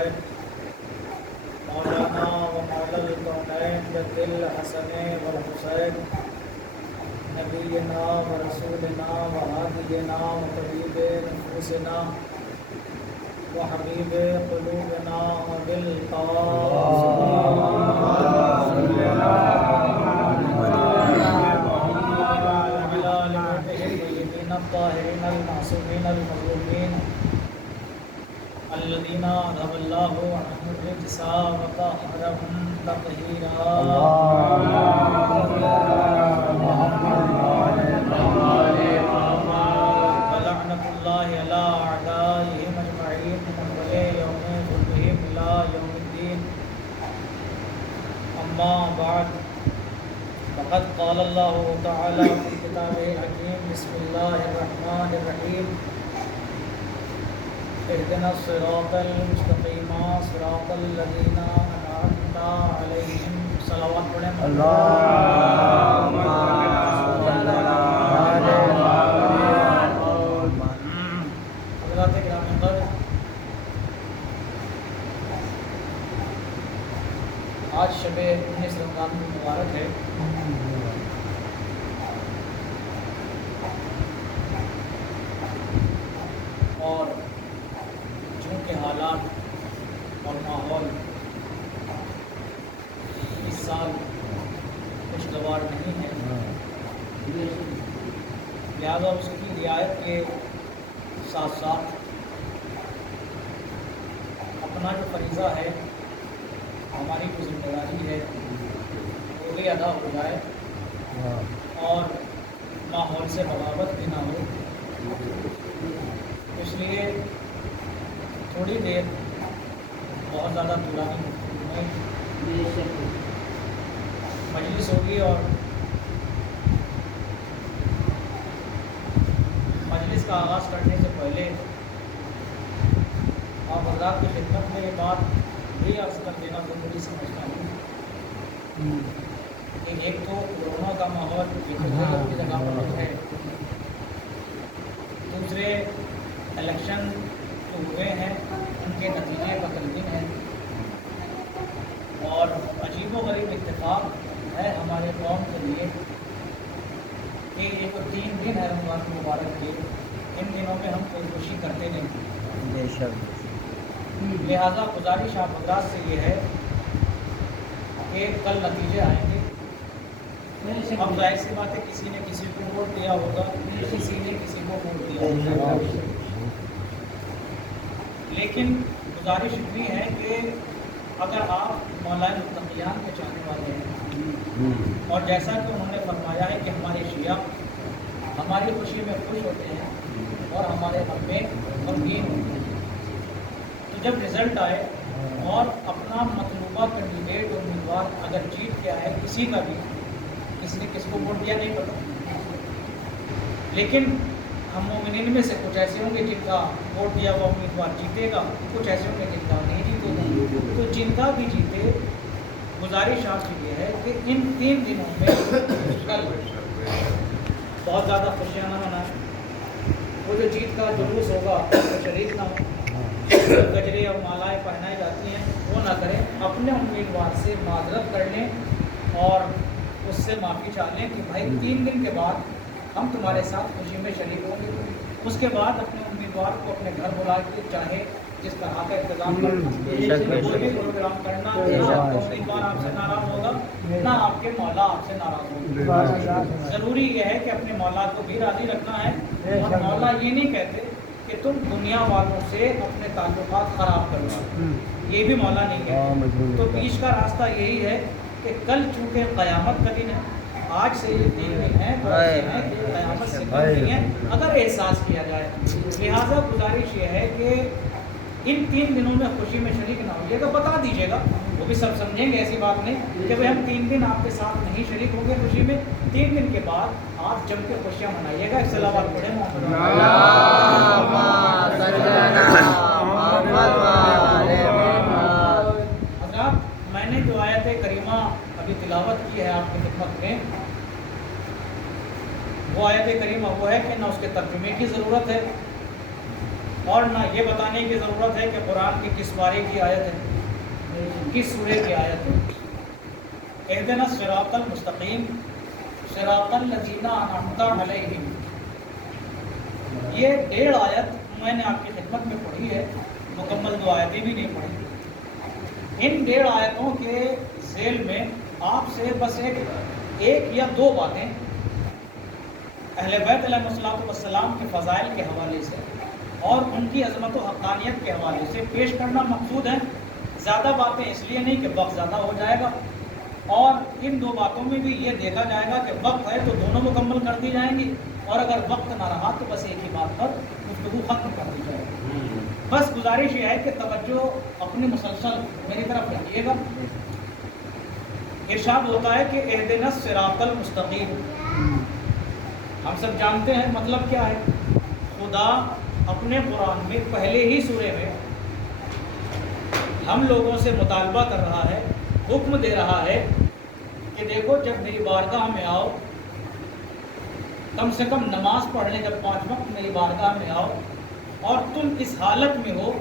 الحسین مولانا و مولا الکونین جد الحسن والحسین نبینا و رسولنا و ہادینا و طبیب نفوسنا و حبیب قلوبنا و الطاهرين المعصومين المظلومين الذين أذهب الله عنهم الرجس وطهرهم تطهيرا ولعنة الله على أعدائهم أجمعين من ولي يوم ظلمهم إلى يوم الدين أما بعد فقد قال الله تعالى في كتابه الحكيم بسم الله الرحمن الرحيم اهدنا الصراط المستقيم صراط الذين أنعمت عليهم صلوات پڑھیں اللهم حضرات گرامی قدر، آج شب 19 رمضان مبارک ہے اور چونکہ حالات اور ماحول اس سال خوشگوار نہیں ہے، لہذا اس کی رعایت کے ساتھ ساتھ اپنا جو فریضہ ہے، ہماری جو ذمہ داری ہے وہ بھی ادا ہو جائے اور ماحول سے بغاوت بھی نہ ہو۔ اس لیے تھوڑی دیر بہت زیادہ طولانی مجلس ہوگی اور مجلس کا آغاز کرنے سے پہلے آپ حضرات کی خدمت میں یہ بات بھی عرض کر دینا ضروری سمجھتا ہوں کہ ایک تو کورونا کا ماحول کی جگہ پر ہے، دوسرے الیکشن جو ہوئے ہیں ان کے نتیجے متعلق ہیں، اور عجیب و غریب اتفاق ہے ہمارے قوم کے لیے کہ یہ جو 3 دن ہے رمضان مبارک کے، ان دنوں میں ہم کوئی خوشی کرتے نہیں، لہذا گزارش آپ حضرات سے یہ ہے کہ کل نتیجے آئیں گے، اب ظاہر سی بات ہے کسی نے کسی کو ووٹ دیا ہوگا، کسی نے کسی کو ووٹ دیا ہوگا، لیکن گزارش اتنی ہے کہ اگر آپ مولا متقیان کے چاہنے والے ہیں اور جیسا کہ انہوں نے فرمایا ہے کہ ہمارے شیعہ ہماری خوشی میں خوش ہوتے ہیں اور ہمارے غم میں غمگین ہوتے ہیں، تو جب رزلٹ آئے اور اپنا مطلوبہ کینڈیڈیٹ اور امیدوار اگر جیت کے آئے، کسی کا بھی کسی نے کس کو ووٹ دیا نہیں پتا، لیکن ہم مومنین میں سے کچھ ایسے ہوں گے جن کا ووٹ دیا ہوا امیدوار جیتے گا، کچھ ایسے ہوں گے جن کا نہیں جیتے گا، تو جن کا بھی جیتے، گزارش آپ کی یہ ہے کہ ان 3 دنوں میں کل بہت زیادہ خوشیاں نہ منائیں، وہ جو جیت کا جلوس ہوگا وہ شریک نہ ہو، گجرے اور مالائیں پہنائی جاتی ہیں وہ نہ کریں، اپنے امیدوار سے معذرت کر لیں اور اس سے معافی چاہ لیں کہ بھائی 3 دن کے بعد ہم تمہارے ساتھ خوشی میں شریک ہوں گے، اس کے بعد اپنے امیدوار کو اپنے گھر بلا کے چاہے جس طرح کا انتظام کرنا، کوئی بھی پروگرام کرنا، نہ آپ کا امیدوار آپ سے ناراض ہوگا نہ آپ کے مولا آپ سے ناراض ہوگا۔ ضروری یہ ہے کہ اپنے مولا کو بھی راضی رکھنا ہے، اور مولا یہ نہیں کہتے کہ تم دنیا والوں سے اپنے تعلقات خراب کرو، یہ بھی مولا نہیں کہتے، تو بیچ کا راستہ یہی ہے کہ کل چونکہ قیامت کا دن ہے، آج سے یہ 3 دن ہیں تو ایسے ہیں کہ قیامت سے کم نہیں ہے اگر احساس کیا جائے، لہٰذا گزارش یہ ہے کہ ان 3 دنوں میں خوشی میں شریک نہ ہوئیے گا، بتا دیجیے گا، وہ بھی سب سمجھیں گے، ایسی بات نہیں کہ بھائی ہم 3 دن آپ کے ساتھ نہیں شریک ہوں گے خوشی میں، 3 دن کے بعد آپ جم کے خوشیاں منائیے گا۔ اس علاوہ پڑھیں حضرات، میں نے جو آیت کریمہ ابھی تلاوت کی ہے آپ کی خدمت میں، وہ آیت کریمہ وہ ہے کہ نہ اس کے ترجمے کی ضرورت ہے اور نہ یہ بتانے کی ضرورت ہے کہ قرآن کی کس بارے کی آیت ہے، کس سورے کی آیت ہے۔ اہدنا الصراط المستقیم صراط الذین انعمت علیہم، یہ 1.5 آیت میں نے آپ کی خدمت میں پڑھی ہے، مکمل 2 آیتیں بھی نہیں پڑھی۔ ان 1.5 آیتوں کے ذیل میں آپ سے بس ایک یا 2 باتیں اہل بیت علیہ السلام کے فضائل کے حوالے سے اور ان کی عظمت و حقانیت کے حوالے سے پیش کرنا مقصود ہے۔ زیادہ باتیں اس لیے نہیں کہ وقت زیادہ ہو جائے گا، اور ان 2 باتوں میں بھی یہ دیکھا جائے گا کہ وقت ہے تو دونوں مکمل کر دی جائیں گی، اور اگر وقت نہ رہا تو بس ایک ہی بات پر گفتگو ختم کر دی جائے گی۔ بس گزارش یہ ہے کہ توجہ اپنی مسلسل میری طرف رکھیے گا۔ ارشاد ہوتا ہے کہ اہدنا الصراط المستقیم، ہم سب جانتے ہیں مطلب کیا ہے۔ خدا اپنے قرآن میں پہلے ہی سورے میں ہم لوگوں سے مطالبہ کر رہا ہے، حکم دے رہا ہے کہ دیکھو جب میری بارگاہ میں آؤ، کم سے کم نماز پڑھنے جب 5 وقت میری بارگاہ میں آؤ، اور تم اس حالت میں ہو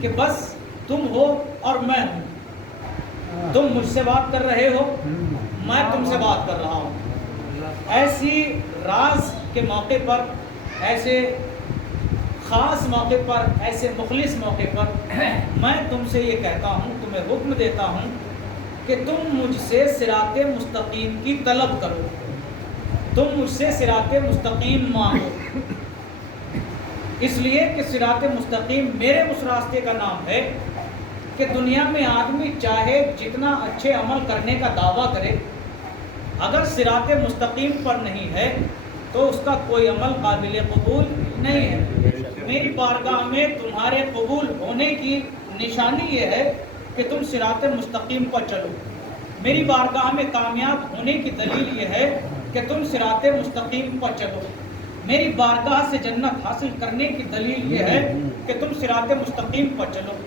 کہ بس تم ہو اور میں ہوں، تم مجھ سے بات کر رہے ہو، میں تم سے بات کر رہا ہوں، ایسی راز کے موقع پر، ایسے خاص موقع پر، ایسے مخلص موقع پر میں تم سے یہ کہتا ہوں، تمہیں حکم دیتا ہوں کہ تم مجھ سے صراط مستقیم کی طلب کرو، تم مجھ سے صراط مستقیم مانگو، اس لیے کہ صراط مستقیم میرے اس راستے کا نام ہے کہ دنیا میں آدمی چاہے جتنا اچھے عمل کرنے کا دعویٰ کرے، اگر صراط مستقیم پر نہیں ہے تو اس کا کوئی عمل قابل قبول نہیں ہے۔ میری بارگاہ میں تمہارے قبول ہونے کی نشانی یہ ہے کہ تم صراط مستقیم پر چلو، میری بارگاہ میں کامیاب ہونے کی دلیل یہ ہے کہ تم صراط مستقیم پر چلو، میری بارگاہ سے جنت حاصل کرنے کی دلیل یہ ہے کہ تم صراط مستقیم پر چلو،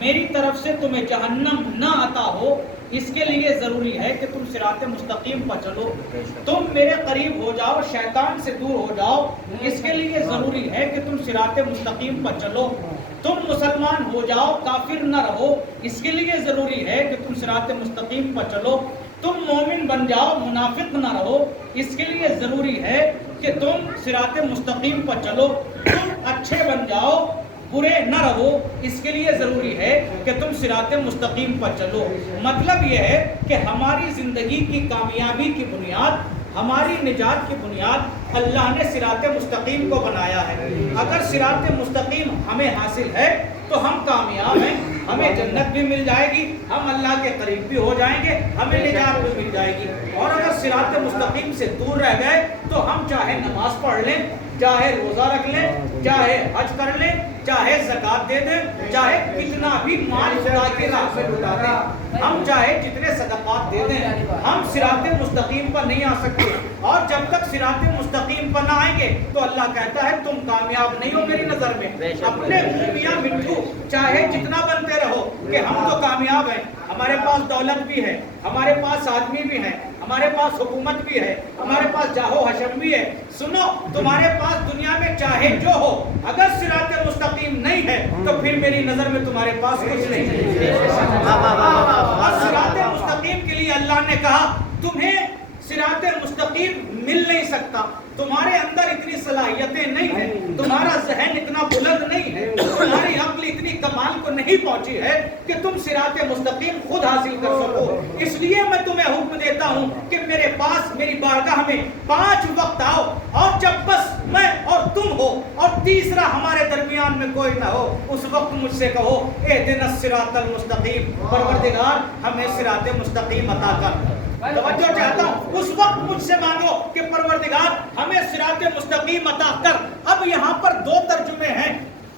میری طرف سے تمہیں جہنم نہ عطا ہو اس کے لیے ضروری ہے کہ تم صراط مستقیم پر چلو، تم میرے قریب ہو جاؤ، شیطان سے دور ہو جاؤ، اس کے لیے ضروری ہے کہ تم صراط مستقیم پر چلو، تم مسلمان ہو جاؤ، کافر نہ رہو، اس کے لیے ضروری ہے کہ تم صراط مستقیم پر چلو، تم مومن بن جاؤ، منافق نہ رہو، اس کے لیے ضروری ہے کہ تم صراط مستقیم پر چلو، تم اچھے بن جاؤ، برے نہ رہو، اس کے لیے ضروری ہے کہ تم صراط مستقیم پر چلو۔ مطلب یہ ہے کہ ہماری زندگی کی کامیابی کی بنیاد، ہماری نجات کی بنیاد اللہ نے صراط مستقیم کو بنایا ہے۔ اگر صراط مستقیم ہمیں حاصل ہے تو ہم کامیاب ہیں، ہمیں جنت بھی مل جائے گی، ہم اللہ کے قریب بھی ہو جائیں گے، ہمیں نجات بھی مل جائے گی۔ اور اگر صراط مستقیم سے دور رہ گئے تو ہم چاہے نماز پڑھ لیں، چاہے روزہ رکھ لیں، چاہے حج کر لیں، چاہے زکوٰۃ دے دیں، چاہے کتنا بھی مال خدا کی راہ میں لٹا دیں، ہم چاہے جتنے صدقات دے دیں، ہم صراط مستقیم پر نہیں آ سکتے۔ اور جب تک صراط مستقیم پر نہ آئیں گے تو اللہ کہتا ہے تم کامیاب نہیں ہو میری نظر میں۔ اپنے میاں مٹھو چاہے جتنا بنتے رہو کہ ہم تو کامیاب ہیں، ہمارے پاس دولت بھی ہے، ہمارے پاس آدمی بھی ہیں، ہمارے پاس حکومت بھی ہے، ہمارے پاس جاہو حشم بھی ہے، سنو تمہارے پاس دنیا میں چاہے جو ہو، اگر صراط مستقیم نہیں ہے تو پھر میری نظر میں تمہارے پاس کچھ نہیں ہے۔ اور صراط مستقیم کے لیے اللہ نے کہا تمہیں صراط مستقیم مل نہیں سکتا، تمہارے اندر اتنی صلاحیتیں نہیں ہیں، تمہارا ذہن اتنا بلند نہیں ہے، تمہاری عقل اتنی کمال کو نہیں پہنچی ہے کہ تم صراط مستقیم خود حاصل کر سکو۔ اس لیے میں تمہیں حکم دیتا ہوں کہ میرے پاس میری بارگاہ میں 5 وقت آؤ، اور جب بس میں اور تم ہو اور تیسرا ہمارے درمیان میں کوئی نہ ہو، اس وقت مجھ سے کہو اہدنا الصراط المستقیم، پروردگار ہمیں صراط مستقیم عطا کر۔ توجہ چاہتا ہوں، اس وقت مجھ سے مانگو کہ پروردگار ہمیں صراط مستقیم عطا کر۔ اب یہاں پر 2 ترجمے ہیں،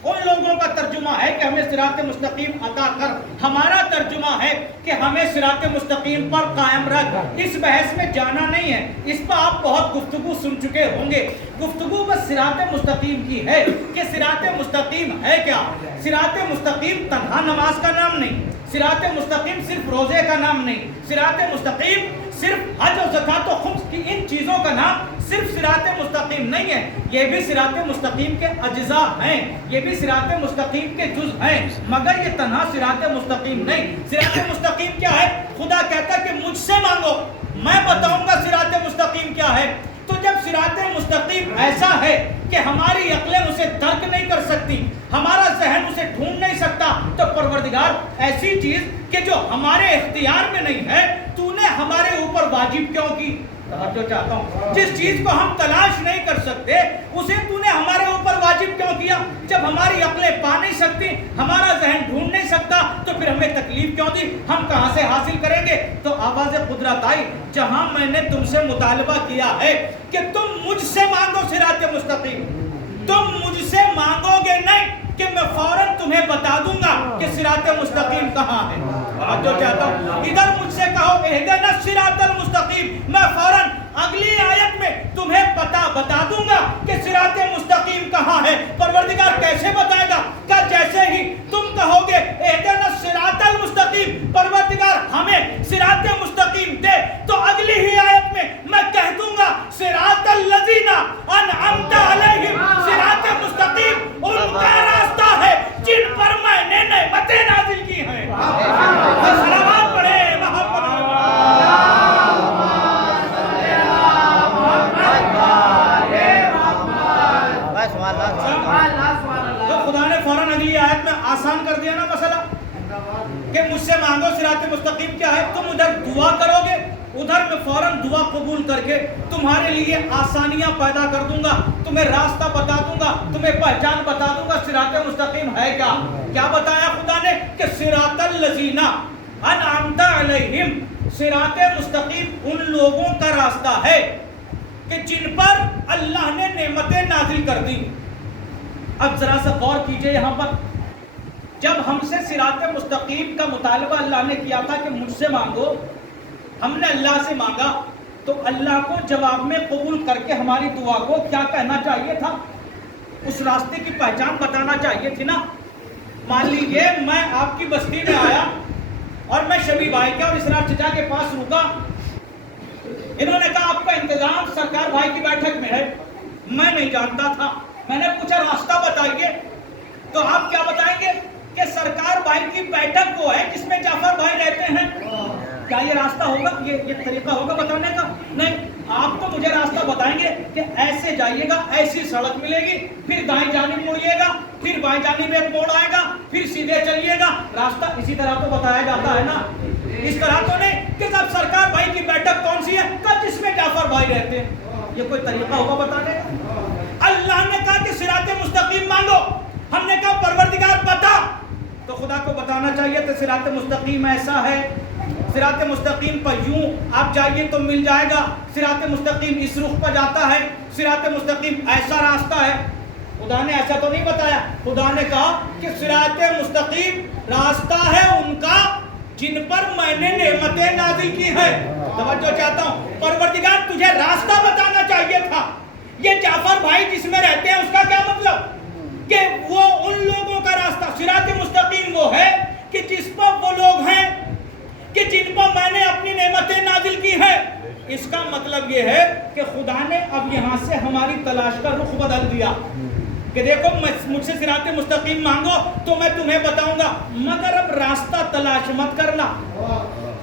ان لوگوں کا ترجمہ ہے کہ ہمیں صراط مستقیم عطا کر، ہمارا ترجمہ ہے کہ ہمیں صراط مستقیم پر قائم رکھ۔ اس بحث میں جانا نہیں ہے، اس پر آپ بہت گفتگو سن چکے ہوں گے۔ گفتگو بس صراط مستقیم کی ہے کہ صراط مستقیم ہے کیا۔ صراط مستقیم تنہا نماز کا نام نہیں، صراط مستقیم صرف روزے کا نام نہیں، صراط مستقیم صرف حج و زکات و خمس کی ان چیزوں کا نام صرف صراط مستقیم نہیں ہے، یہ بھی صراط مستقیم کے اجزاء ہیں، یہ بھی صراط مستقیم کے جز ہیں، مگر یہ تنہا صراط مستقیم نہیں۔ صراط مستقیم کیا ہے؟ خدا کہتا ہے کہ مجھ سے مانگو، میں بتاؤں گا صراط مستقیم کیا ہے۔ تو جب صراط مستقیم ایسا ہے کہ ہماری عقلیں اسے درک نہیں کر سکتی، ہمارا ذہن اسے ڈھونڈ نہیں سکتا، تو پروردگار ایسی چیز کہ جو ہمارے اختیار میں نہیں ہے تو نے ہمارے اوپر واجب کیوں کی؟ توجہ چاہتا ہوں، جس چیز کو ہم تلاش نہیں کر سکتے اسے تو نے ہمارے اوپر واجب کیوں کیا؟ جب ہماری عقلیں پا نہیں سکتی، ہمارا ذہن ڈھونڈ نہیں سکتا، تو پھر ہمیں تکلیف کیوں دی؟ ہم کہاں سے حاصل کریں گے؟ تو آواز قدرت آئی، جہاں میں نے تم سے مطالبہ کیا ہے کہ تم مجھ سے مانگو صراط مستقیم، تم مجھ سے مانگو گے نہیں کہ میں فوراً تمہیں بتا دوں گا کہ صراط مستقیم کہاں ہے۔ اب جو چاہتا ہوں ادھر مجھ سے کہو اہدنا الصراط المستقیم، میں فوراً اگلی آیت میں تمہیں بتا دوں گا کہ صراط مستقیم کہاں ہے۔ پروردگار کیسے بتائے گا؟ کہ جیسے ہی تم کہو گے اہدنا الصراط المستقیم، پروردگار ہمیں صراط مستقیم دے، تو اگلی ہی آیت میں کہہ دوں گا صراط الذین انعمت علیہم، صراط مستقیم ان کا راستہ ہے جن پر میں نے نعمتیں نازل کی ہیں۔ سلامات پڑھے محمد۔ تو خدا نے فوراً اگلی آیت میں آسان کر دیا نا مسئلہ کہ مجھ سے مانگو صراط مستقیم کیا ہے، تم ادھر دعا کرو گے، ادھر میں فوراً دعا قبول کر کے تمہارے لیے آسانیاں پیدا کر دوں گا، تمہیں راستہ بتا دوں گا، تمہیں پہچان بتا دوں گا صراط مستقیم ہے کیا۔ کیا بتایا خدا نے؟ کہ صراط الذین انعمت علیہم، صراط مستقیم ان لوگوں کا راستہ ہے کہ جن پر اللہ نے نعمتیں نازل کر دی۔ اب ذرا سا غور کیجئے، یہاں پر جب ہم سے صراط مستقیم کا مطالبہ اللہ نے کیا تھا کہ مجھ سے مانگو، ہم نے اللہ سے مانگا، تو اللہ کو جواب میں قبول کر کے ہماری دعا کو کیا کہنا چاہیے تھا؟ اس راستے کی پہچان بتانا چاہیے تھی نا۔ مان لیجئے میں آپ کی بستی میں آیا اور میں شبی بھائی کے اور اسرار چچا کے پاس رکا، انہوں نے کہا آپ کا انتظام سرکار بھائی کی بیٹھک میں ہے، میں نہیں جانتا تھا، میں نے پوچھا راستہ بتائیے، تو آپ کیا بتائیں گے کہ سرکار بھائی کی بیٹھک وہ ہے جس میں جعفر بھائی رہتے ہیں؟ کیا یہ راستہ ہوگا؟ یہ طریقہ ہوگا بتانے کا؟ نہیں، آپ تو مجھے راستہ بتائیں گے کہ ایسے جائیے گا، ایسی سڑک ملے گی، پھر دائیں جانب مڑیے گا، پھر بائیں جانب ایک موڑ آئے گا، پھر سیدھے چلیے گا۔ راستہ اسی طرح تو بتایا جاتا ہے نا، اس طرح تو نہیں کہ سب سرکار بھائی کی بیٹھک کون سی ہے کہ جس میں جعفر بھائی رہتے ہیں۔ یہ کوئی طریقہ ہوگا بتانے کا؟ اللہ نے کہا کہ صراط مستقیم مانگو، ہم نے کہا پروردگار بتا، تو خدا کو بتانا چاہیے تو صراط مستقیم ایسا ہے، صراط مستقیم پر یوں آپ جائیے تو مل جائے گا، صراط مستقیم اس رخ پر جاتا ہے، صراط مستقیم ایسا راستہ ہے۔ خدا نے ایسا تو نہیں بتایا، خدا نے کہا کہ صراط مستقیم راستہ ہے ان کا جن پر میں نے نعمتیں نازل کی ہیں۔ توجہ چاہتا ہوں، پروردگار تجھے راستہ بتانا چاہیے تھا۔ یہ جعفر بھائی جس میں رہتے ہیں اس کا کیا مطلب؟ کہ وہ ان لوگوں کا راستہ، صراط مستقیم وہ ہے کہ جس پر وہ لوگ ہیں کہ جن پر میں نے اپنی نعمتیں نازل کی ہیں۔ اس کا مطلب یہ ہے کہ خدا نے اب یہاں سے ہماری تلاش کا رخ بدل دیا کہ دیکھو مجھ سے صراط مستقیم مانگو تو میں تمہیں بتاؤں گا، مگر اب راستہ تلاش مت کرنا،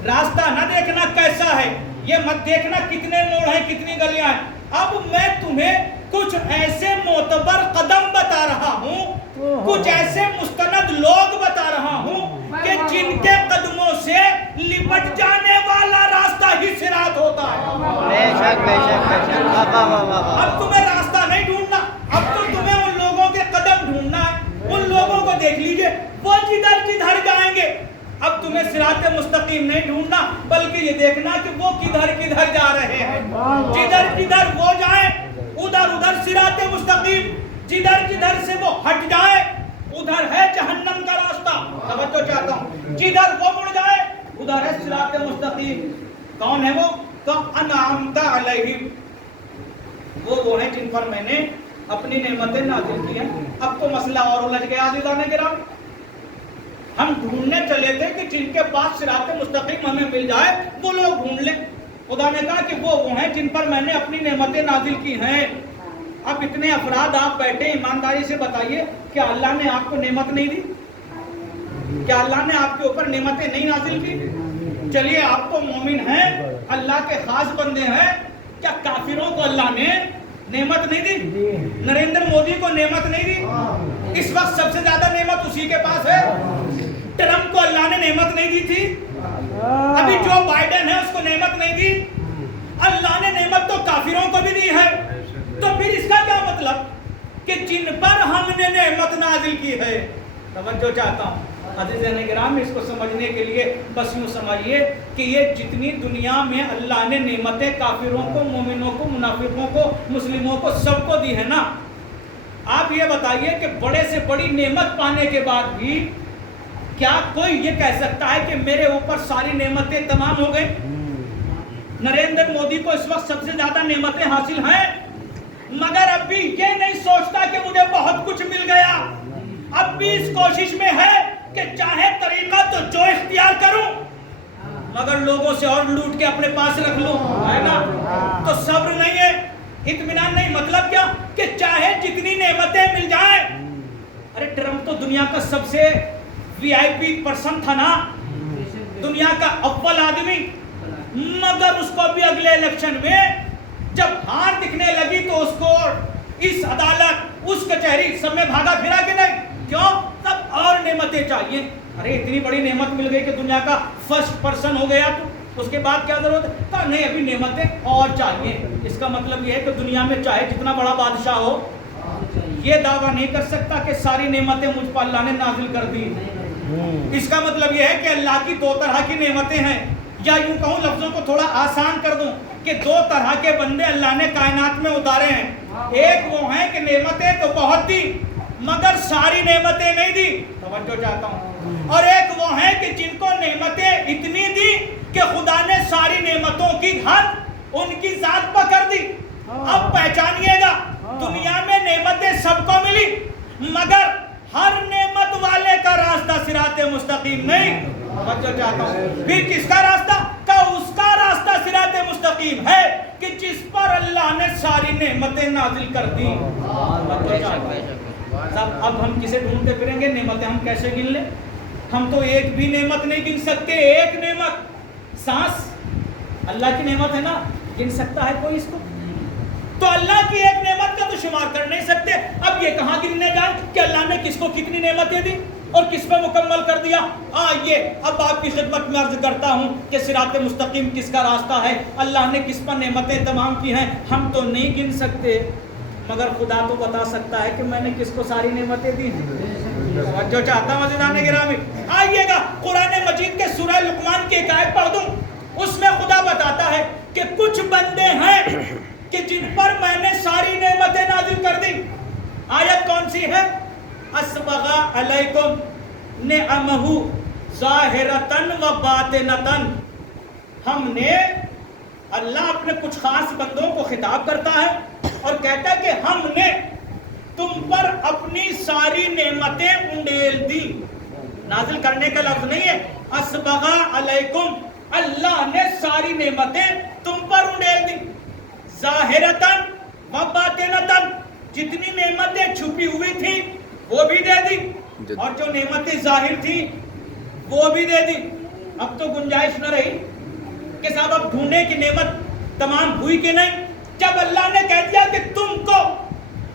راستہ نہ دیکھنا کیسا ہے، یہ مت دیکھنا کتنے موڑ ہیں کتنی گلیاں ہیں، اب میں تمہیں کچھ ایسے معتبر قدم بتا رہا ہوں، کچھ ایسے مستند لوگ بتا رہا ہوں کہ جن کے قدموں سے لپٹ جانے والا راستہ ہی صراط ہوتا ہے۔ بے شک بے شک بے شک۔ اب تمہیں راستہ نہیں ڈھونڈنا، اب تو تمہیں ان لوگوں کے قدم ڈھونڈنا ہے۔ ان لوگوں کو دیکھ لیجئے، وہ جدھر جدھر جائیں گے، اب تمہیں صراط مستقیم نہیں ڈھونڈنا بلکہ یہ دیکھنا کہ وہ کدھر کدھر جا رہے ہیں، جدھر جدھر وہ جائیں ادھر ادھر صراط مستقیم، جدھر جدھر سے وہ ہٹ جائیں ادھر ہے جہنم کا راستہ۔ توجہ چاہتا ہوں، جدھر وہ مڑ جائے ادھر ہے صراط مستقیم۔ کون ہے وہ؟ تو انعمت علیہم، وہ ہیں جن پر میں نے اپنی نعمتیں نازل کی ہیں۔ اب تو مسئلہ اور الجھ گیا عزیزان کرام، ہم ڈھونڈنے چلے تھے کہ جن کے پاس صراط مستقیم ہمیں مل جائے وہ لوگ ڈھونڈ لیں. خدا نے کہا کہ وہ ہیں جن پر میں نے اپنی نعمتیں نازل کی ہیں. اب اتنے افراد آپ بیٹھے ایمانداری سے بتائیے کیا اللہ نے آپ کو نعمت نہیں دی؟ کیا اللہ نے آپ کے اوپر نعمتیں نہیں نازل کی؟ چلیے آپ تو مومن ہیں, اللہ کے خاص بندے ہیں, کیا کافروں کو اللہ نے نعمت نہیں دی؟ نریندر مودی کو نعمت نہیں دی؟ اس وقت سب سے زیادہ نعمت اسی کے پاس ہے. ٹرمپ کو اللہ نے نعمت نہیں دی تھی؟ ابھی جو بائیڈن ہے اس کو نعمت نہیں دی؟ اللہ نے نعمت تو کافروں کو بھی دی ہے. تو پھر اس کا کیا مطلب کہ جن پر ہم نے نعمت نازل کی ہے. توجہ چاہتا ہوں عزیزان کرام, اس کو سمجھنے کے لیے بس یوں سمجھیے کہ یہ جتنی دنیا میں اللہ نے نعمتیں کافروں کو, مومنوں کو, منافقوں کو, مسلموں کو, سب کو دی ہے نا, آپ یہ بتائیے کہ بڑے سے بڑی نعمت پانے کے بعد بھی کیا کوئی یہ کہہ سکتا ہے کہ میرے اوپر ساری نعمتیں تمام ہو گئی؟ نریندر مودی کو اس وقت سب سے زیادہ نعمتیں حاصل ہیں, مگر اب بھی یہ نہیں سوچتا کہ مجھے بہت کچھ مل گیا. اب بھی اس کوشش میں ہے کہ چاہے طریقہ تو جو اختیار کروں مگر لوگوں سے اور لوٹ کے اپنے پاس رکھ لوں, ہے نا. تو صبر نہیں ہے, اطمینان نہیں. مطلب کیا کہ چاہے جتنی نعمتیں مل جائیں. ارے ٹرمپ تو دنیا کا سب سے وی آئی پی پرسن تھا نا, دنیا کا اول آدمی, مگر اس کو بھی اگلے الیکشن میں جب ہار دکھنے لگی تو اس کو اس عدالت, اس کچہری سب میں بھاگا پھرا کہ نہیں. کیوں؟ تب اور نعمتیں چاہیے. ارے اتنی بڑی نعمت مل گئی کہ دنیا کا فرسٹ پرسن ہو گیا, تو اس کے بعد کیا ضرورت ہے؟ کہا نہیں ابھی نعمتیں اور چاہیے. اس کا مطلب یہ ہے کہ دنیا میں چاہے جتنا بڑا بادشاہ ہو یہ دعویٰ نہیں کر سکتا کہ ساری نعمتیں مجھ پر اللہ نے نازل کر دی. اس کا مطلب یہ ہے کہ اللہ کی دو طرح کی نعمتیں ہیں, یا یوں کہوں لفظوں کو تھوڑا آسان کر دوں کہ دو طرح کے بندے اللہ نے کائنات میں اتارے ہیں. ایک وہ ہیں کہ نعمتیں تو بہت دی مگر ساری نعمتیں نہیں دی, توجہ چاہتا ہوں. اور ایک وہ ہیں کہ جن کو نعمتیں اتنی دی کہ خدا نے ساری نعمتوں کی حد ان کی ذات پر کر دی. اب پہچانیے گا دنیا میں نعمتیں سب کو ملی مگر ہر نعمت والے کا راستہ صراط مستقیم نہیں. توجہ چاہتا ہوں. پھر کس کا راستہ؟ کہ اس کا راستہ صراط مستقیم ہے کہ جس پر اللہ نے ساری نعمتیں نازل کر دی. اب ہم کسے ڈھونڈتے پھریں گے؟ نعمتیں ہم کیسے گن لیں؟ ہم تو ایک بھی نعمت نہیں گن سکتے. ایک نعمت سانس اللہ کی نعمت ہے نا, گن سکتا ہے کوئی اس کو؟ تو اللہ کی ایک نعمت کا تو شمار کر نہیں سکتے. اب یہ کہاں گننے جائیں کہ اللہ نے کس کو کتنی نعمتیں دی اور کس پہ مکمل کر دیا. آئیے اب آپ کی خدمت میں عرض کرتا ہوں کہ صراط مستقیم کس کا راستہ ہے, اللہ نے کس پر نعمتیں تمام کی ہیں. ہم تو نہیں گن سکتے مگر خدا تو بتا سکتا ہے کہ میں نے کس کو ساری نعمتیں دی ہیں. جو چاہتا ہوں عزیزان گرامی, آئیے گا قرآن مجید کے سورہ لقمان کی ایک آیت پڑھ دوں. اس میں خدا بتاتا ہے کہ کچھ بندے ہیں کہ جن پر میں نے ساری نعمتیں نازل کر دی. آیت کون سی ہے؟ اسبغ علیکم نعمہ ظاہرتن و باطنتن. ہم نے, اللہ اپنے کچھ خاص بندوں کو خطاب کرتا ہے اور کہتا ہے کہ ہم نے تم پر اپنی ساری نعمتیں انڈیل دی. نازل کرنے کا لفظ نہیں ہے, اسبغ علیکم, اللہ نے ساری نعمتیں تم پر انڈیل دی. ظاہرتن و باطنتن, جتنی نعمتیں چھپی ہوئی تھی وہ بھی دے دی اور جو نعمتیں ظاہر تھی وہ بھی دے دی. اب تو گنجائش نہ رہی کہ صاحب اب ڈھونڈنے کی نعمت تمام ہوئی کہ نہیں. جب اللہ نے کہہ دیا کہ تم کو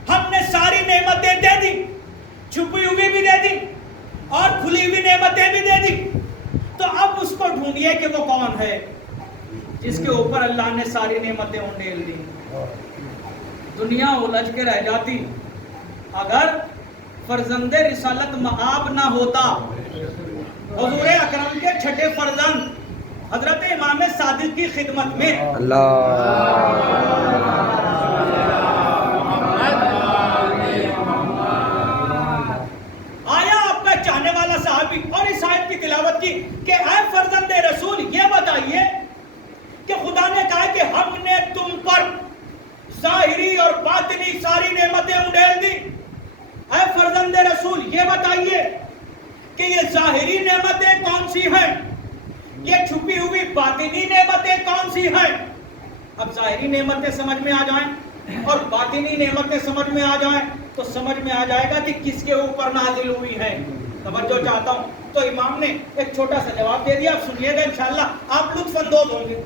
ہم نے ساری نعمتیں دے دی, چھپی ہوئی بھی دے دی اور کھلی ہوئی نعمتیں بھی دے دی, تو اب اس کو ڈھونڈیے کہ وہ کون ہے جس کے اوپر اللہ نے ساری نعمتیں انڈیل دی. دنیا الجھ کے رہ جاتی اگر فرزند رسالت مآب نہ ہوتا. حضور اکرم کے چھٹے فرزند حضرت امام صادق کی خدمت میں آیا آپ کا چاہنے والا صحابی اور اس آیت کی تلاوت کی کہ اے فرزند رسول یہ بتائیے کہ خدا نے کہا کہ ہم نے تم پر ظاہری اور باطنی ساری نعمتیں انڈیل دی. اے فرزند رسول یہ بتائیے کہ یہ ظاہری نعمتیں کون سی ہیں، یہ چھپی ہوئی باطنی نعمتیں کون سی ہیں. اب ظاہری نعمتیں سمجھ میں آ جائیں اور باطنی نعمتیں سمجھ میں آ جائیں تو سمجھ میں آ جائے گا کہ کس کے اوپر نازل ہوئی ہیں. توجہ چاہتا ہوں. تو امام نے ایک چھوٹا سا جواب دے دیا. اب سنیے گا انشاءاللہ آپ لطف اندوز ہوں گے.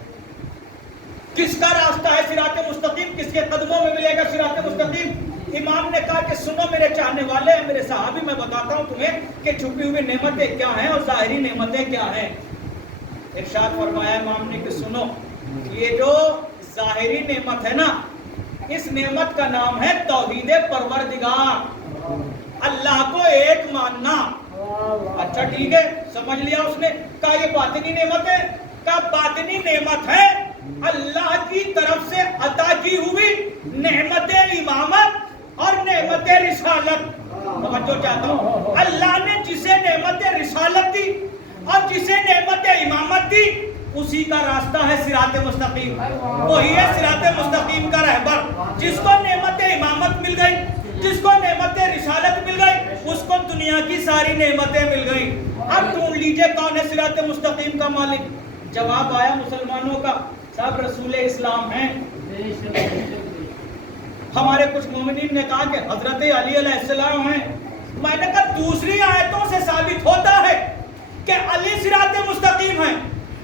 کس کا راستہ ہے صراط مستقیم، کس کے قدموں میں ملے گا صراط مستقیم؟ امام نے کہا کہ سنو میرے چاہنے والے، میرے صحابی، میں بتاتا ہوں تمہیں کہ چھپی ہوئی نعمتیں کیا ہیں اور ظاہری نعمتیں کیا ہیں. ارشاد فرمایا امام نے کہ سنو، یہ جو ظاہری نعمت ہے نا، اس نعمت کا نام ہے توحید پروردگار، اللہ کو ایک ماننا. اچھا ٹھیک ہے، سمجھ لیا اس نے. کہا یہ باطنی نعمت ہے، کہا باطنی نعمت ہے اللہ کی طرف سے عطا کی ہوئی نعمت امامت اور نعمت رسالت. توجہ چاہتا ہوں. اللہ نے جسے نعمت رسالت دی اور جسے نعمت امامت دی، اسی کا راستہ ہے صراط مستقیم. وہی ہے صراط مستقیم کا رہبر. جس کو نعمت امامت مل گئی، جس کو نعمت رسالت مل گئی، اس کو دنیا کی ساری نعمتیں مل گئی. اب ڈھونڈ لیجئے کون ہے صراط مستقیم کا مالک. جواب آیا مسلمانوں کا، صاحب رسول اسلام ہیں. ہمارے کچھ مومنین نے کہا کہ حضرت علی علیہ السلام ہیں. میں نے کہا دوسری آیتوں سے ثابت ہوتا ہے کہ علی صراط مستقیم ہے،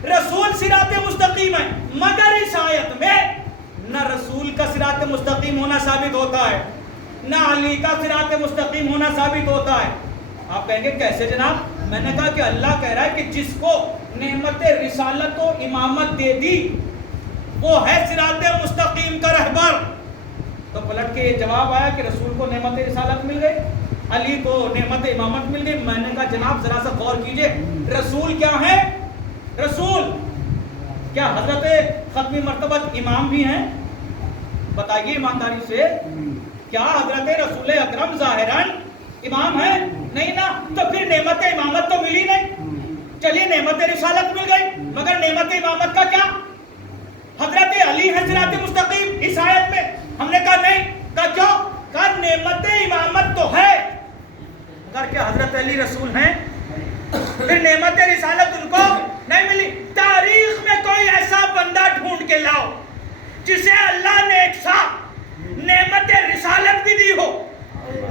رسول صراط مستقیم ہے، مگر اس آیت میں نہ رسول کا صراط مستقیم ہونا ثابت ہوتا ہے، نہ علی کا صراط مستقیم ہونا ثابت ہوتا ہے. آپ کہیں گے کیسے جناب؟ میں نے کہا کہ اللہ کہہ رہا ہے کہ جس کو نعمت رسالت و امامت دے دی وہ ہے صراط مستقیم کا رہبر. تو پلٹ کے یہ جواب آیا کہ رسول کو نعمت رسالت مل گئی، علی کو نعمت امامت مل گئی. میں نے کہا جناب ذرا سا غور کیجئے، رسول کیا ہے؟ رسول کیا حضرت ختمی مرتبت امام بھی ہیں؟ بتائیے ایمانداری سے، کیا حضرت رسول اکرم ظاہراً امام ہے؟ نہیں نا. تو پھر نعمت امامت تو ملی نہیں. چلیے نعمت رسالت مل گئی مگر نعمت امامت کا کیا؟ حضرت علی ہے صراط مستقیم اس آیت میں. ہم نے کہا نہیں. کہا کیوں؟ کہا نعمت امامت تو ہے مگر کیا حضرت علی رسول ہیں؟ پھر نعمت رسالت ان کو نہیں ملی. تاریخ میں کوئی ایسا بندہ ڈھونڈ کے لاؤ جسے اللہ نے ایک ساتھ نعمت رسالت بھی دی ہو،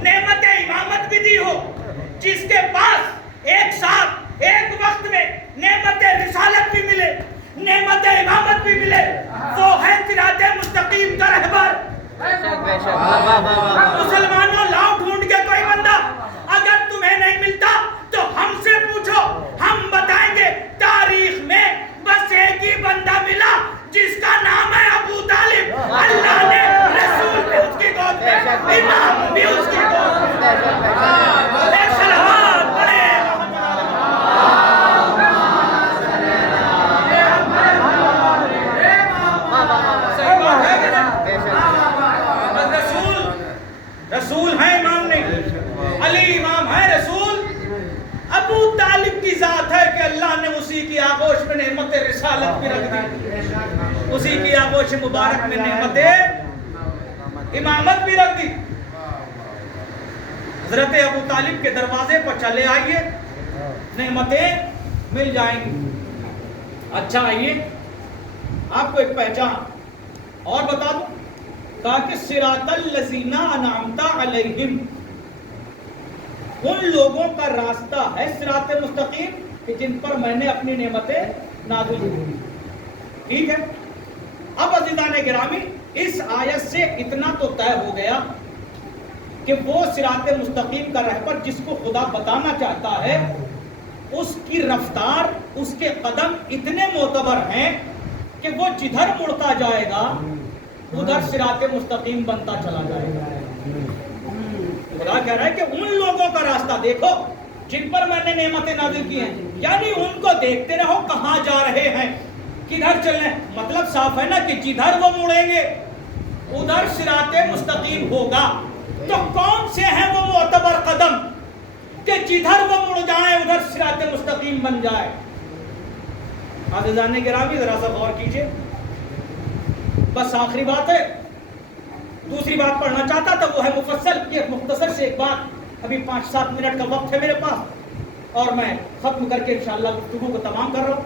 نعمت امامت بھی دی ہو، جس کے پاس ایک ساتھ ایک وقت میں نعمت رسالت بھی ملے، نعمت امامت بھی ملے. وہ ہے صراط مستقیم کا رہبر. مسلمانوں لاؤ ڈھونڈ کے کوئی بندہ. اگر تمہیں نہیں ملتا تو ہم سے پوچھو، ہم بتائیں گے. تاریخ میں بس ایک ہی بندہ ملا جس کا نام ہے ابو طالب. اللہ نے رسول بھی اس کی گود میں، امام بھی اس کی گود میں. ایک صلوات پڑھے. رسول ہے امام نہیں، علی امام ہے، رسول ابو طالب کی ذات ہے کہ اللہ نے اسی کی آغوش میں نعمت رسالت بھی رکھ دی، اسی کی آغوش مبارک میں نعمت امامت بھی رکھ دی. حضرت ابو طالب کے دروازے پر چلے آئیے، نعمتیں مل جائیں گی. اچھا آئیے آپ کو ایک پہچان اور بتا دوں. کہا کہ صراط الذین انعمت علیہم، ان لوگوں کا راستہ ہے صراط مستقیم کہ جن پر میں نے اپنی نعمتیں نازل کی. ٹھیک ہے. اب عزیزان گرامی اس آیت سے اتنا تو طے ہو گیا کہ وہ صراط مستقیم کا رہبر جس کو خدا بتانا چاہتا ہے، اس کی رفتار، اس کے قدم اتنے معتبر ہیں کہ وہ جدھر مڑتا جائے گا ادھر صراط مستقیم بنتا چلا جائے گا. خدا کہہ رہا ہے کہ ان لوگوں کا راستہ دیکھو جن پر میں نے نعمتیں نازل کی ہیں، یعنی ان کو دیکھتے رہو کہاں جا رہے ہیں، کدھر چل رہے ہیں. مطلب صاف ہے نا کہ جدھر وہ مڑیں گے ادھر صراط مستقیم ہوگا. تو کون سے ہیں وہ معتبر قدم کہ جدھر وہ مڑ جائیں ادھر صراط مستقیم بن جائے؟ عزیزان گرامی ذرا سا غور کیجئے. بس آخری بات ہے، دوسری بات پڑھنا چاہتا تھا وہ ہے مفصل. یہ مختصر سے ایک بات، ابھی 5-7 منٹ کا وقت ہے میرے پاس. اور میں ختم کر کے انشاءاللہ گفتگو کو تمام کر رہا ہوں.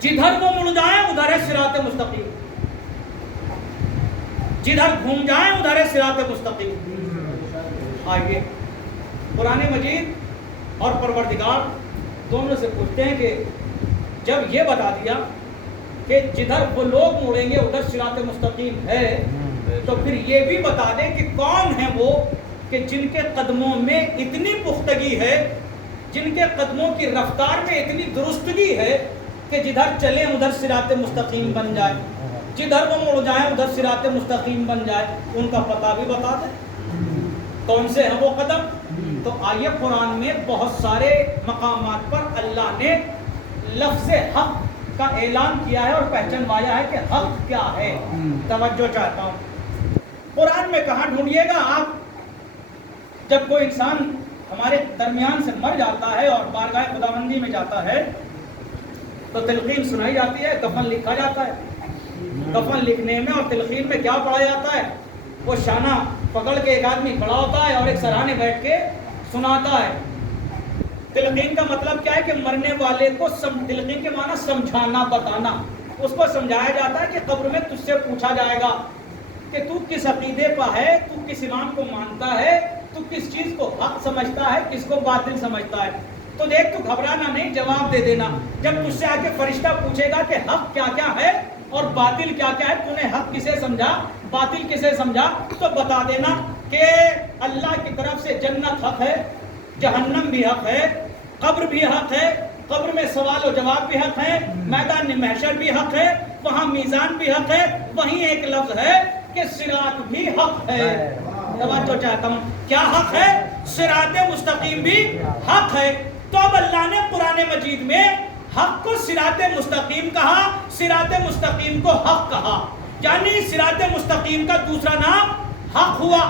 جدھر وہ مڑ جائیں ادھر ہے صراط مستقیم, جدھر گھوم جائیں ادھر ہے صراط مستقیم. آئیے قرآن مجید اور پروردگار دونوں سے پوچھتے ہیں کہ جب یہ بتا دیا کہ جدھر وہ لوگ مڑیں گے ادھر صراط مستقیم ہے, تو پھر یہ بھی بتا دیں کہ کون ہیں وہ کہ جن کے قدموں میں اتنی پختگی ہے, جن کے قدموں کی رفتار میں اتنی درستگی ہے کہ جدھر چلیں ادھر صراط مستقیم بن جائے, جدھر وہ مڑ جائیں ادھر صراط مستقیم بن جائے. ان کا پتہ بھی بتا دیں کون سے ہیں وہ قدم. تو آئیے قرآن میں بہت سارے مقامات پر اللہ نے لفظ حق کا اعلان کیا ہے اور پہچانوایا ہے کہ حق کیا ہے. توجہ چاہتا ہوں, قرآن میں کہاں ڈھونڈیے گا آپ, جب کوئی انسان ہمارے درمیان سے مر جاتا ہے اور بارگاہ خداوندی میں جاتا ہے تو تلقین سنائی جاتی ہے, کفن لکھا جاتا ہے. کفن لکھنے میں اور تلقین میں کیا پڑھا جاتا ہے, وہ شانہ پکڑ کے ایک آدمی کھڑا ہوتا ہے اور ایک سرانے بیٹھ کے سناتا ہے. تلقین کا مطلب کیا ہے کہ مرنے والے کو تلقین کے معنی سمجھانا, بتانا. اس کو سمجھایا جاتا ہے کہ قبر میں تجھ سے پوچھا جائے گا کہ تو کس عقیدے پہ ہے, تو کس امام کو مانتا ہے, تو کس چیز کو حق سمجھتا ہے, کس کو باطل سمجھتا ہے. تو دیکھ تو گھبرانا نہیں, جواب دے دینا. جب تجھ سے آ کے فرشتہ پوچھے گا کہ حق کیا کیا ہے اور باطل کیا کیا ہے, تو نے حق کسے سمجھا, باطل کسے سمجھا, تو بتا دینا کہ اللہ کی طرف سے جنت حق ہے, جہنم بھی حق ہے, قبر بھی حق ہے, قبر میں سوال و جواب بھی حق ہے, میدان محشر بھی حق ہے, وہاں میزان بھی حق ہے. وہیں ایک لفظ ہے کہ صراط بھی حق ہے. توجہ چاہتا ہوں, کیا حق ہے, صراط مستقیم بھی حق ہے. تو اب اللہ نے قرآن مجید میں حق کو صراط مستقیم کہا, صراط مستقیم کو حق کہا, یعنی صراط مستقیم کا دوسرا نام حق ہوا,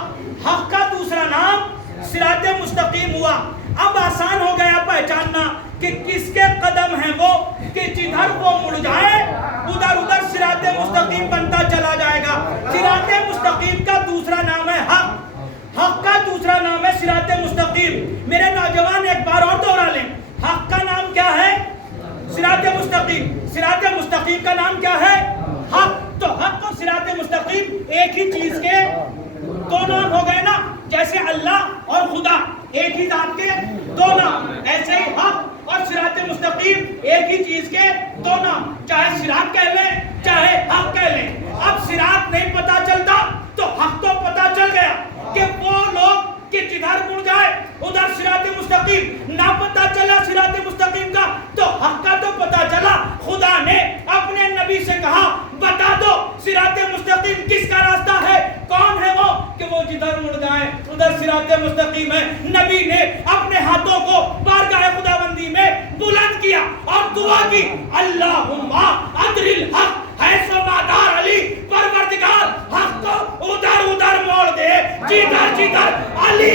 حق کا دوسرا نام صراط مستقیم ہوا. اب آسان ہو گیا پہچاننا کہ کس کے قدم ہیں وہ کہ جدھر وہ مڑ جائے ادھر ادھر صراط مستقیم بنتا چلا جائے گا. صراط مستقیم کا دوسرا نام ہے حق, حق کا دوسرا نام ہے صراط مستقیم. میرے نوجوان ایک بار اور دوہرا لیں, حق کا نام کیا ہے, صراط مستقیم. صراط مستقیم کا نام کیا ہے, حق. تو حق اور صراط مستقیم ایک ہی چیز کے دو نام ہو گئے نا. جیسے اللہ اور خدا ایک ہی ذات کے دو نام, ایسے ہی حق اور صراط مستقیم ایک ہی چیز کے دو نام. چاہے صراط کہہ لیں چاہے حق کہہ لیں. اب صراط نہیں پتا چلتا تو حق تو پتا چل گیا کہ وہ لوگ کہ جدھر مڑ جائے ادھر صراط مستقیم. نہ پتا چلا صراط مستقیم کا تو حق کا تو پتا چلا. خدا نے اپنے نبی سے کہا بتا دو صراط مستقیم کس کا راستہ ہے, کون ہے وہ کہ وہ جدھر مڑ جائے ادھر صراط مستقیم ہے. نبی نے اپنے ہاتھوں کو بارگاہ خداوندی میں بلند کیا اور دعا کی, اللہم ادر الحق حیث ما دار علی, پروردگار حق کو ادھر ادھر موڑ دے جدھر جدھر علی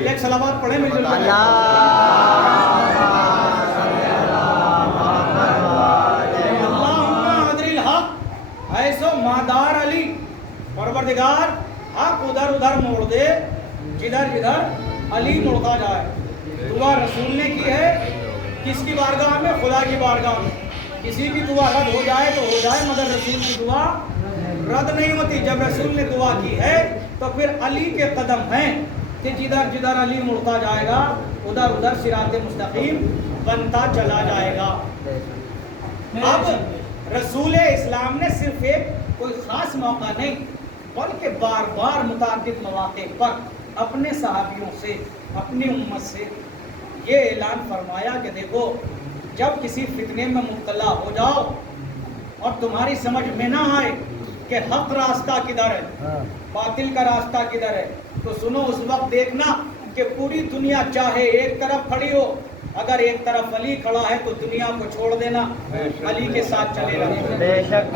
ایک صلوات پڑھیں مل جل اللہم ادر الحق حیث ما دار علی. پروردگار حق ادھر ادھر موڑ دے جدھر جدھر علی مڑتا جائے۔ دعا رسول نے کی ہے کس کی بارگاہ میں؟ خدا کی بارگاہ میں۔ کسی کی دعا رد ہو جائے تو ہو جائے، مگر رسول کی دعا رد نہیں ہوتی۔ جب رسول نے دعا کی ہے تو پھر علی کے قدم ہیں کہ جدھر جدھر علی مڑتا جائے گا ادھر ادھر صراط مستقیم بنتا چلا جائے گا۔ اب رسول اسلام نے صرف ایک کوئی خاص موقع نہیں بلکہ بار بار متعدد مواقع پر اپنے صحابیوں سے، اپنی امت سے یہ اعلان فرمایا کہ دیکھو جب کسی فتنے میں مبتلا ہو جاؤ اور تمہاری سمجھ میں نہ آئے کہ حق راستہ کدھر ہے، باطل کا راستہ کدھر ہے، تو سنو اس وقت دیکھنا کہ پوری دنیا چاہے ایک طرف کھڑی ہو، اگر ایک طرف علی کھڑا ہے تو دنیا کو چھوڑ دینا، علی کے ساتھ چلے رہنا۔ بے شک